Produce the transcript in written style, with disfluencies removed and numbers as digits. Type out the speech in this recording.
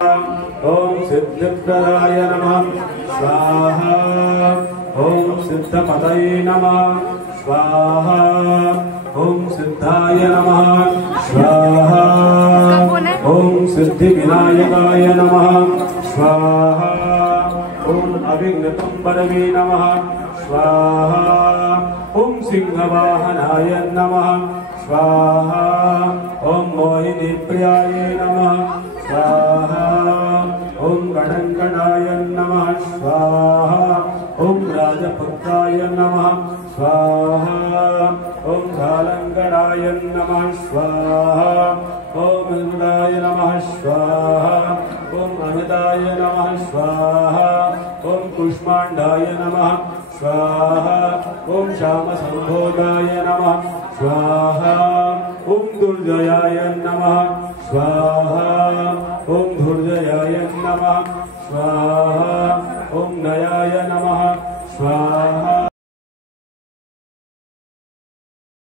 ओम सिद्धिप्रदाय नमः स्वाहा। ओम सिद्धपतये नमः स्वाहा। ओम सिद्धाय नमः स्वाहा। ओम सिद्धिविनायकाय नमः स्वाहा। ओम अविघ्नतुम्बरवे नमः स्वाहा। ओम सिंहवाहनाय नमः स्वाहा। ओम मोहिनीप्रियाय नमः स्वाहा। ओम गणङ्गणाय नमः स्वाहा। ओम राजपुत्राय नमः स्वाहा। ओम झालङ्गणाय नमः स्वाहा। ओम इंद्राय नमः स्वाहा। ओम अमिताय नमः स्वाहा। ओम कुष्माण्डाय नमः स्वाहा। ओम श्यामसम्भोगाय नमः स्वाहा। ओम दुर्जयाय नमः स्वाहा। ओम धुर्जयाय नमः स्वाहा। ओम नयाय नमः स्वाहा।